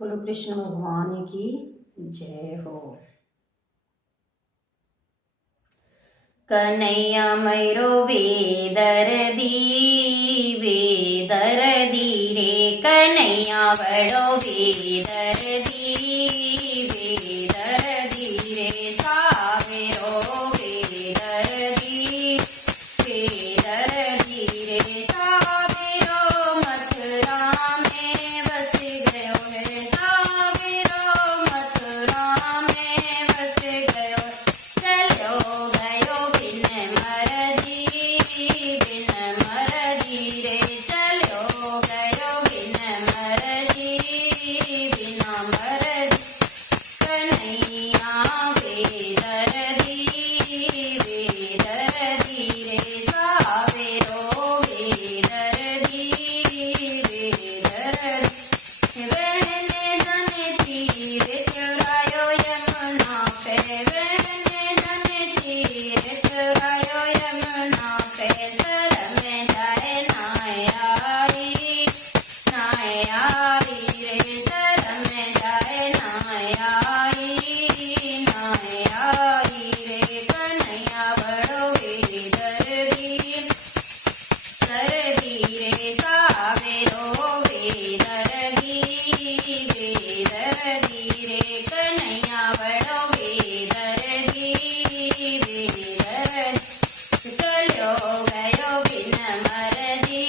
बोलो कृष्ण भगवान की जय हो। कन्हैया मैरो वेदर्दी वेदर्दी रे कन्हैया बड़ो वेदर्दी वेदर्दी रे सावेरो वेदर्दी वेदर्दी रे सावेरो मथुरा में बस गयो है सावेरो मथुरा में बस गयो चलो गयो बिन मरदी रे चलो गयो बिन मरदी बिना मरदी कन्हैया वेदर्दी वेदर्दी रे सावेरो वेदर्दी वेदर्दी बहने धन तीर चुरायो यमुना पे बहने धन तीर चुरायो यमुना पे सर में जाए नायारी रे सर में जाए नायारी रे कन्हैया बड़ो वेदर्दी दर्दी रे सावेरो वेदर्दी वेदर्दी रे कन्हैया बड़ो वेदर्दी वेदर्दी चलो गयो बिन मरदी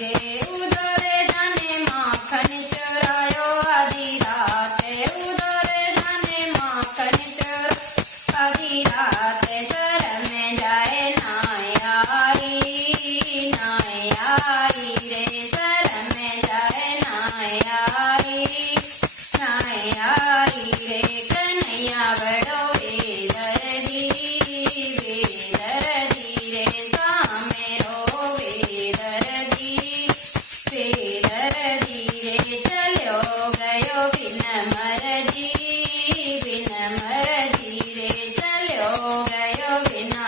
रे उधर जाने माखन चुरायो आधी रात उधर जाने माखन चुरायो आधी रात सर में जाए नायारी रे सर में जाए नायारी रे कन्हैया बड़ो वेदर्दी रे सामेरो वेदर्दी रे चलो गयो बिन मरदी रे चलो गयो बिना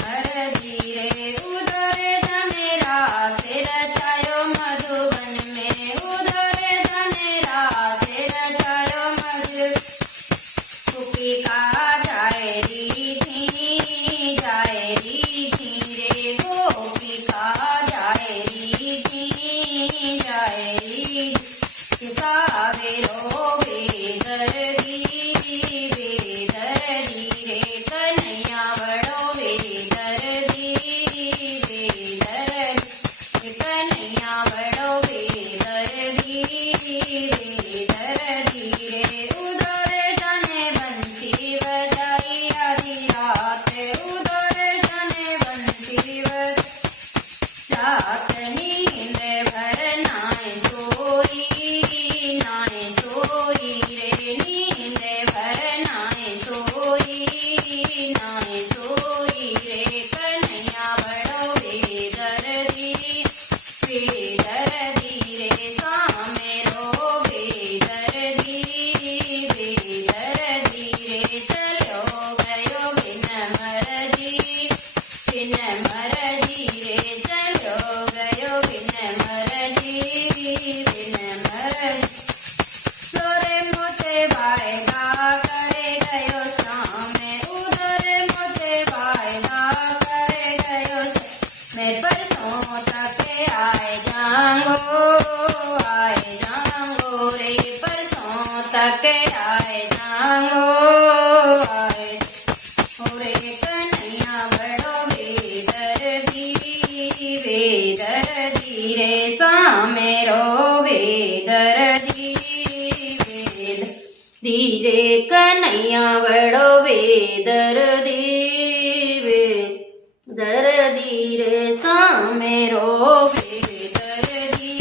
मरदी रे उधर धनेरा से रचायो मधुबन में उधर धनेरा से रचायो मधु गोपिका जायरी थी रे गोपिका जायरी सावेरो वेदर्दी रे कन्हैया बड़ो वेदर्दी कन्हैया बड़ो वेदर्दी रे उधर जाने बंसी बजाई आधी रात उधर जाने बंसी रात नींद भर नाय सोई रे नींद भर नाय सोई रे कन्हैया बड़ो वेदर्दी रे सामेरो वेदर्दी रे चलो गयो बिन मरदी रे चलो गयो बिन मरदी सोरे मोते बाएगा करे गयो सामे उधर मोते बाएगा करे गयो मैं परसों तक आए जाऊंगो रे परसों तक आए जाऊंगो रे कन्हैया बड़ो वेदर्दी रे सामेरो वेदर्दी रे कन्हैया बड़ो वेदर्दी रे सामेरो वेदर्दी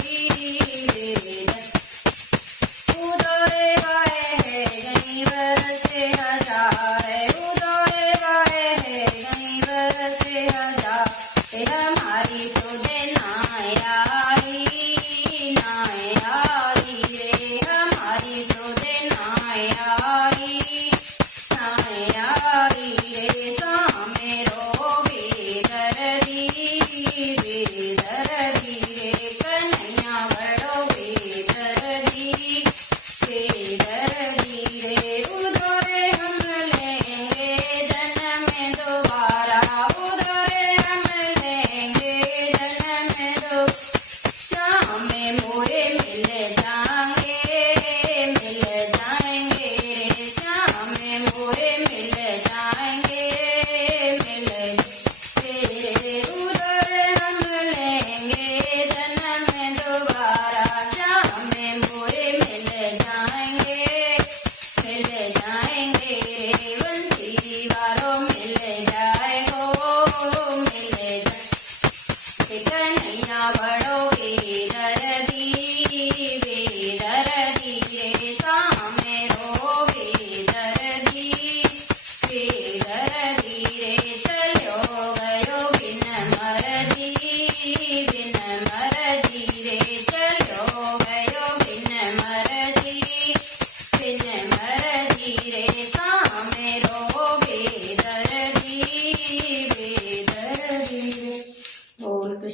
उदोरे वाए है गई बरसे हजार उदोरे वाए है गई बरसे हजार हमारी तो नायारी रे हमारी तो नायारी रे सामेरो वेदर्दी रे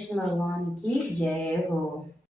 कृष्ण भगवान की जय हो।